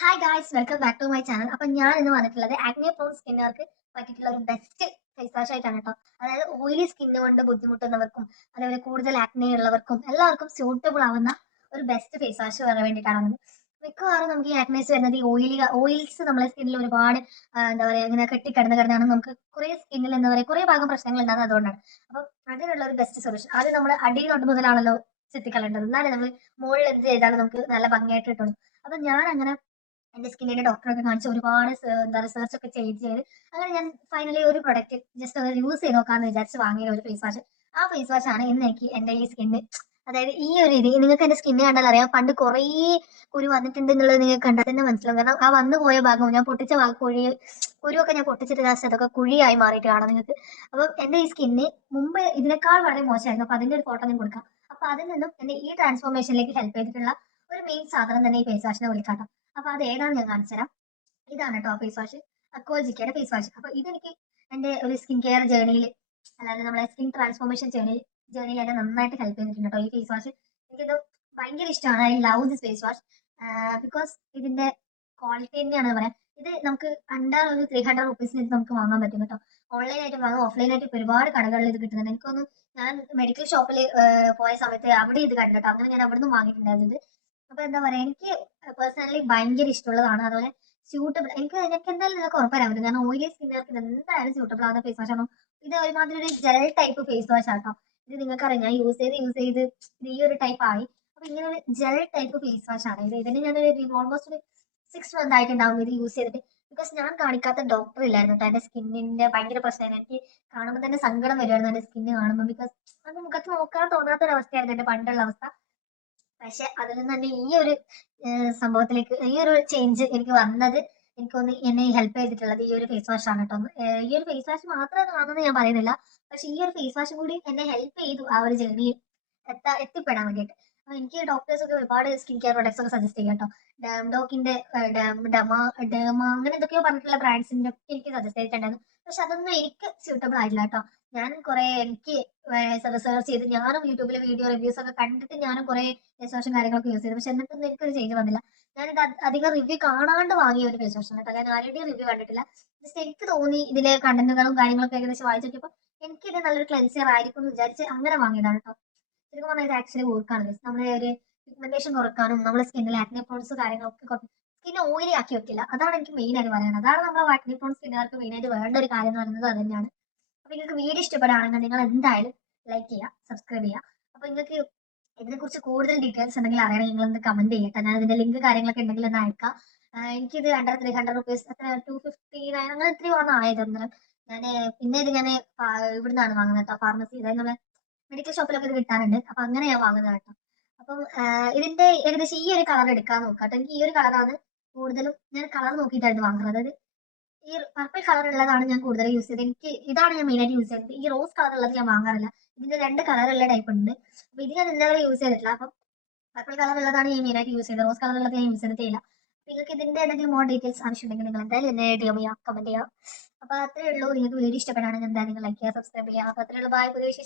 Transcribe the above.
Hi guys, welcome back to my channel. അപ്പൊ ഞാൻ ഇന്ന് വന്നിട്ടുള്ളത് ആക്നെ പ്രോൺ സ്കിന്നുകാർക്ക് പറ്റിയിട്ടുള്ള ഒരു ബെസ്റ്റ് ഫേസ് വാഷ് ആയിട്ടാണ് കേട്ടോ. അതായത് ഓയിലി സ്കിന്ന് കൊണ്ട് ബുദ്ധിമുട്ടുന്നവർക്കും അതേപോലെ കൂടുതൽ ആക്നെ ഉള്ളവർക്കും എല്ലാവർക്കും സ്യൂട്ടബിൾ ആവുന്ന ഒരു ബെസ്റ്റ് ഫേസ് വാഷ് വരാൻ വേണ്ടിയിട്ടാണ് വന്നത്. മിക്കവാറും നമുക്ക് ഈ ആക്നേസ് വരുന്നത് ഈ ഓയിൽസ് നമ്മളെ സ്കിന്നിൽ ഒരുപാട് എന്താ പറയുക ഇങ്ങനെ കെട്ടിക്കിടന്നാണ് നമുക്ക് കുറെ സ്കിന്നിൽ എന്താ പറയുക കുറെ ഭാഗം പ്രശ്നങ്ങൾ ഉണ്ടാകുന്നത് അതുകൊണ്ടാണ്. അപ്പം അതിനുള്ള ഒരു ബെസ്റ്റ് സൊല്യൂഷൻ അത് നമ്മൾ അടിയിൽ തൊട്ട് മുതലാണല്ലോ ചെത്തിക്കളേണ്ടത്, എന്നാലേ നമ്മൾ മുകളിൽ എന്ത് ചെയ്താലും നമുക്ക് നല്ല ഭംഗിയായിട്ട് കിട്ടുള്ളൂ. അപ്പൊ ഞാൻ അങ്ങനെ എന്റെ സ്കിന്നിന്റെ ഡോക്ടറൊക്കെ കാണിച്ച് ഒരുപാട് എന്താ റിസർച്ച് ഒക്കെ ചെയ്ത് അങ്ങനെ ഞാൻ ഫൈനലി ഒരു പ്രൊഡക്റ്റ് ജസ്റ്റ് ഒന്ന് യൂസ് ചെയ്ത് നോക്കാന്ന് വിചാരിച്ച് വാങ്ങിയ ഒരു ഫേസ് വാഷ്. ആ ഫേസ് വാഷ് ആണ് ഇന്ന് എനിക്ക് എന്റെ ഈ സ്കിന്ന്, അതായത് ഈ ഒരു രീതി നിങ്ങൾക്ക് എന്റെ സ്കിന്ന് കണ്ടാൽ അറിയാം പണ്ട് കുറേ കുരു വന്നിട്ടുണ്ട് എന്നുള്ളത് നിങ്ങൾക്ക് കണ്ടാൽ തന്നെ മനസ്സിലാവും. കാരണം ആ വന്നു പോയ ഭാഗവും ഞാൻ പൊട്ടിച്ച ഭാഗം കുരുവൊക്കെ ഞാൻ പൊട്ടിച്ചിട്ട് ലാസ്റ്റ് അതൊക്കെ കുഴിയായി മാറിയിട്ട് കാണാം നിങ്ങൾക്ക്. അപ്പം എന്റെ ഈ സ്കിന്ന് മുമ്പ് ഇതിനേക്കാൾ വളരെ മോശമായിരുന്നു. അപ്പൊ അതിന്റെ ഒരു ഫോട്ടോ ഞാൻ കൊടുക്കാം. അപ്പൊ അതിൽ നിന്നും എന്റെ ഈ ട്രാൻസ്ഫോർമേഷനിലേക്ക് ഹെൽപ്പ് ചെയ്തിട്ടുള്ള ഒരു മെയിൻ സാധനം തന്നെ ഈ ഫേസ് വാഷിനെ വിളിക്കാട്ടോ. അപ്പൊ അത് ഏതാണെന്ന് ഞാൻ കാണിച്ചുതരാം. ഇതാണ് കേട്ടോ ഫേസ് വാഷ്, അക്വാജിക്കയുടെ ഫേസ് വാഷ്. അപ്പൊ ഇതെനിക്ക് എന്റെ ഒരു സ്കിൻ കെയർ ജേർണിയിൽ, അതായത് നമ്മളെ സ്കിൻ ട്രാൻസ്ഫോർമേഷൻ ജേർണിയിൽ എന്നെ നന്നായിട്ട് ഹെൽപ്പ് ചെയ്തിട്ടുണ്ട് കേട്ടോ ഈ ഫേസ് വാഷ്. എനിക്കിത് ഭയങ്കര ഇഷ്ടമാണ്. I love this face wash because ഇതിന്റെ ക്വാളിറ്റി തന്നെയാണ് പറയാം. ഇത് നമുക്ക് അണ്ടർ ഒരു 300 റുപ്പീസിന് ഇത് നമുക്ക് വാങ്ങാൻ പറ്റും കേട്ടോ. ഓൺലൈനായിട്ട് വാങ്ങാം, ഓഫ്ലൈനായിട്ട് ഇപ്പോൾ ഒരുപാട് കടകളിൽ ഇത് കിട്ടുന്നുണ്ട്. എനിക്കൊന്ന് ഞാൻ മെഡിക്കൽ ഷോപ്പിൽ പോയ സമയത്ത് അവിടെ ഇത് കണ്ടിട്ടോ, അങ്ങനെ ഞാൻ അവിടെ നിന്ന് വാങ്ങിയിട്ടുണ്ടായിരുന്നത്. അപ്പൊ എന്താ പറയാ, എനിക്ക് പേഴ്സണലി ഭയങ്കര ഇഷ്ടമുള്ളതാണ്. അതുപോലെ സ്യൂട്ടബിൾ, എനിക്ക് എന്തായാലും നിങ്ങൾക്ക് ഉറപ്പുവരാൻ പറ്റും. കാരണം ഓയിലി സ്കിന്നുകാർക്ക് ഇത് എന്തായാലും സ്യൂട്ടബിൾ ആവുന്ന ഫേസ് വാഷ് ആണ്. ഇത് ഒരുമാതിരി ഒരു ജെൽ ടൈപ്പ് ഫേസ് വാഷ് ആട്ടോ. ഇത് നിങ്ങൾക്കറിയാം, ഞാൻ യൂസ് ചെയ്ത് ഇത് ഈ ഒരു ടൈപ്പ് ആയി. അപ്പൊ ഇങ്ങനെ ഒരു ജെൽ ടൈപ്പ് ഫേസ് വാഷ് ആണ് ഇതിന് ഞാൻ ഓൾമോസ്റ്റ് ഒരു 6 മന്ത് ആയിട്ടുണ്ടാവും ഇത് യൂസ് ചെയ്തിട്ട്. ബിക്കോസ് ഞാൻ കാണിക്കാത്ത ഡോക്ടർ ഇല്ലായിരുന്നു കേട്ടോ. എന്റെ സ്കിന്നിന്റെ ഭയങ്കര പ്രശ്നമായിരുന്നു. എനിക്ക് കാണുമ്പോൾ തന്നെ സങ്കടം വരുമായിരുന്നു എന്റെ സ്കിന്ന് കാണുമ്പോൾ. ബിക്കോസ് അത് മുഖത്ത് നോക്കാൻ തോന്നാത്തൊരവസ്ഥയായിരുന്നു എന്റെ പണ്ടുള്ള അവസ്ഥ. പക്ഷെ അതിൽ നിന്ന് തന്നെ ഈ ഒരു സംഭവത്തിലേക്ക് ഈ ഒരു ചേഞ്ച് എനിക്ക് വന്നത്, എനിക്കൊന്ന് എന്നെ ഹെൽപ്പ് ചെയ്തിട്ടുള്ളത് ഈ ഒരു ഫേസ് വാഷ് ആണ് കേട്ടോ. ഈ ഒരു ഫേസ് വാഷ് മാത്രമാണ് ആണെന്ന് ഞാൻ പറയുന്നില്ല, പക്ഷെ ഈ ഒരു ഫേസ് വാഷ് കൂടി എന്നെ ഹെൽപ്പ് ചെയ്തു ആ ഒരു ജേർണിയിൽ എത്തിപ്പെടാൻ വേണ്ടിയിട്ട്. അപ്പൊ എനിക്ക് ഡോക്ടേഴ്സ് ഒക്കെ ഒരുപാട് സ്കിൻ കെയർ പ്രൊഡക്ട്സ് ഒക്കെ സജസ്റ്റ് ചെയ്യാം കേട്ടോ. ഡാംഡോക്കിന്റെ ഡെമ അങ്ങനെ എന്തൊക്കെയോ പറഞ്ഞിട്ടുള്ള ബ്രാൻഡ്സിന്റെ ഒക്കെ എനിക്ക് സജസ്റ്റ് ചെയ്തിട്ടുണ്ടായിരുന്നു. പക്ഷെ അതൊന്നും എനിക്ക് സ്യൂട്ടബിൾ ആയില്ല കേട്ടോ. ഞാൻ കുറെ എനിക്ക് റിസർച്ച് ചെയ്ത് ഞാനും യൂട്യൂബിലെ വീഡിയോ റിവ്യൂസ് ഒക്കെ കണ്ടിട്ട് ഞാനും കുറെ ഫേസ് വാഷും കാര്യങ്ങളൊക്കെ യൂസ് ചെയ്തു. പക്ഷെ എന്നിട്ടൊന്നും എനിക്കൊരു ചേഞ്ച് വന്നില്ല. ഞാനിത് അധികം റിവ്യൂ കാണാണ്ട് വാങ്ങിയ ഒരു ഫേസ് വാഷ് ആണ് കേട്ടോ. ഞാൻ ആരുടെയും റിവ്യൂ കണ്ടിട്ടില്ല. ജസ്റ്റ് എനിക്ക് തോന്നി ഇതിലെ കണ്ടന്റുകളും കാര്യങ്ങളൊക്കെ ഏകദേശം വായിച്ചു നോക്കിയപ്പോൾ എനിക്കിത് നല്ലൊരു ക്ലെൻസർ ആയിരിക്കും എന്ന് വിചാരിച്ച് അങ്ങനെ വാങ്ങിയതാണ് കേട്ടോ. ശരിക്കും പറഞ്ഞാൽ ഇത് ആക്ച്വലി വർക്കാണ്. നമ്മളെ ഒരു പിഗ്മെന്റേഷൻ കുറക്കാനും നമ്മളെ സ്കിന്നിൽ ആക്നെ പ്രോൺസ് കാര്യങ്ങളൊക്കെ സ്കിന്നെ ഓയിലി ആക്കി വെക്കില്ല. അതാണ് എനിക്ക് മെയിൻ ആയിട്ട് പറയുന്നത്. അതാണ് നമ്മളെ ആക്നെ പ്രോൺ സ്കിന്നുകാർക്ക് മെയിൻ ആയിട്ട് വേണ്ട ഒരു കാര്യം എന്ന് പറയുന്നത് അത് തന്നെയാണ്. അപ്പൊ നിങ്ങൾക്ക് വീഡിയോ ഇഷ്ടപ്പെടുകയാണെങ്കിൽ നിങ്ങൾ എന്തായാലും ലൈക്ക് ചെയ്യുക, സബ്സ്ക്രൈബ് ചെയ്യുക. അപ്പൊ നിങ്ങൾക്ക് ഇതിനെക്കുറിച്ച് കൂടുതൽ ഡീറ്റെയിൽസ് ഉണ്ടെങ്കിൽ അറിയണമെങ്കിൽ നിങ്ങൾ ഒന്ന് കമന്റ് ചെയ്യട്ടെ. ഞാൻ ഇതിന്റെ ലിങ്ക് കാര്യങ്ങളൊക്കെ ഉണ്ടെങ്കിൽ ഒന്ന് അയക്കാം. എനിക്കിത് അണ്ടർ 300 റുപ്പീസ്, അത്ര 259 അങ്ങനെ എത്രയോ ആണ് ആയത് അന്നേരം. ഞാൻ പിന്നെ ഇത് ഞാൻ ഇവിടുന്നാണ് വാങ്ങുന്നത് കേട്ടോ, ഫാർമസി, അതായത് നമ്മളെ മെഡിക്കൽ ഷോപ്പിലൊക്കെ ഇത് കിട്ടാനുണ്ട്. അപ്പൊ അങ്ങനെ ഞാൻ വാങ്ങുന്നത് കേട്ടോ. അപ്പം ഇതിന്റെ ഏകദേശം ഈ ഒരു കളർ എടുക്കാൻ നോക്കാം കേട്ടോ. എനിക്ക് ഈ ഒരു കളറാണ് കൂടുതലും ഞാൻ കളർ നോക്കിയിട്ടായിരുന്നു വാങ്ങുന്നത്. അതായത് ഈ പർപ്പിൾ കളർ ഉള്ളതാണ് ഞാൻ കൂടുതൽ യൂസ് ചെയ്തത്. എനിക്ക് ഇതാണ് ഞാൻ മെയിനായിട്ട് യൂസ് ചെയ്യുന്നത്. ഈ റോസ് കളർ ഉള്ളത് ഞാൻ വാങ്ങാറില്ല. ഇതിന്റെ 2 കളറുള്ള ടൈപ്പ് ഉണ്ട്. അപ്പൊ ഇത് ഞാൻ ഇന്നേവരെ യൂസ് ചെയ്തിട്ടില്ല. അപ്പം പർപ്പിൾ കളർ ഉള്ളതാണ് ഞാൻ മെയിനായിട്ട് യൂസ് ചെയ്തത്. റോസ് കളർ ഉള്ളത് ഞാൻ യൂസ് ചെയ്തിട്ടില്ല. നിങ്ങൾക്ക് ഇതിന്റെ ഏതെങ്കിലും മോർ ഡീറ്റെയിൽസ് ആവശ്യമുണ്ടെങ്കിൽ നിങ്ങൾ എന്തായാലും എന്നെ DM ചെയ്യുക, കമന്റ് ചെയ്യുക. അപ്പൊ അത്രേ ഉള്ളൂ. നിങ്ങൾക്ക് വീഡിയോ ഇഷ്ടപ്പെടുകയാണെങ്കിൽ എന്തായാലും നിങ്ങൾ ലൈക്ക് ചെയ്യുക, സബ്സ്ക്രൈബ് ചെയ്യുക. അപ്പൊ അത്രേ ഉള്ളൂ. ബൈ. പുതിയ വിശേഷം